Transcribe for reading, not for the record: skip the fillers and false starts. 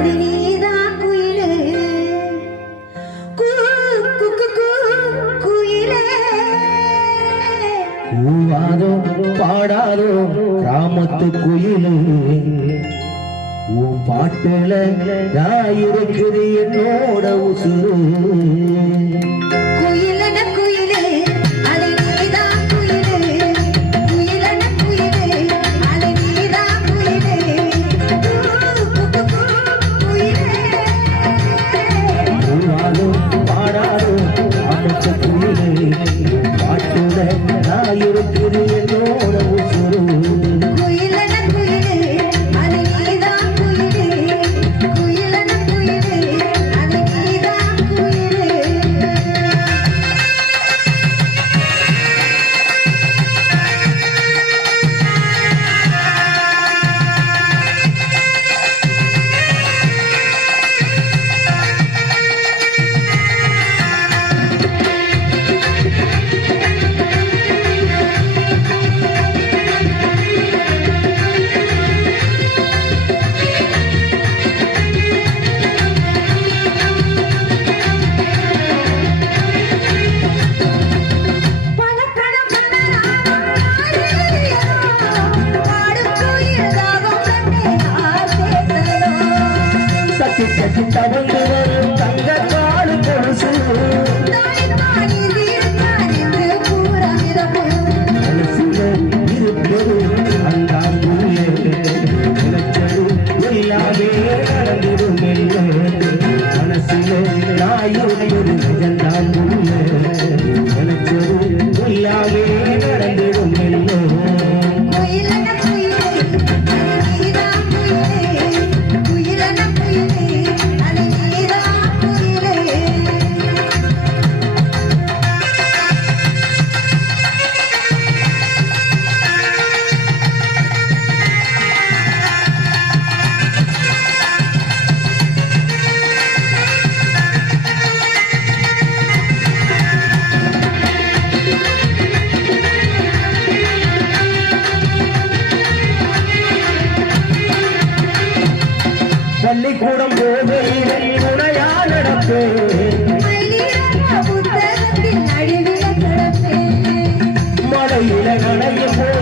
அது நீதான் குயிலே குயிலே கூவாதோ பாடாதோ கிராமத்து குயிலே உன் பாட்டுல நான் இருக்குது என்னோட உசுரு குயிலன குயிலே அது நீதான் குயிலே குயிலன குயிலே அது நீதான் குயிலே குயிலே கூவாதோ பாடாதோ கிராமத்து குயிலே பாட்டுல நான் இருக்குது என்னோட உசுரு குயிலன குயிலே அது நீதான் குயிலே குயிலன குயிலே அது நீதான் குயிலே தட்டி தட்டி தவழ்ந்து வரும் தங்க காடு கொலுசு மனசுல இருப்பது அந்தாம்பூலே நினைச்சது எல்லாமே நடந்திடும் மனசுல நாயிருப்பது நிஜந்தாம்பூலே நினைச்சது எல்லாமே நடந்திடும் பள்ளிக்கூடம் போகையிலே துணையா நடப்பேன் மழையில நனையும் போது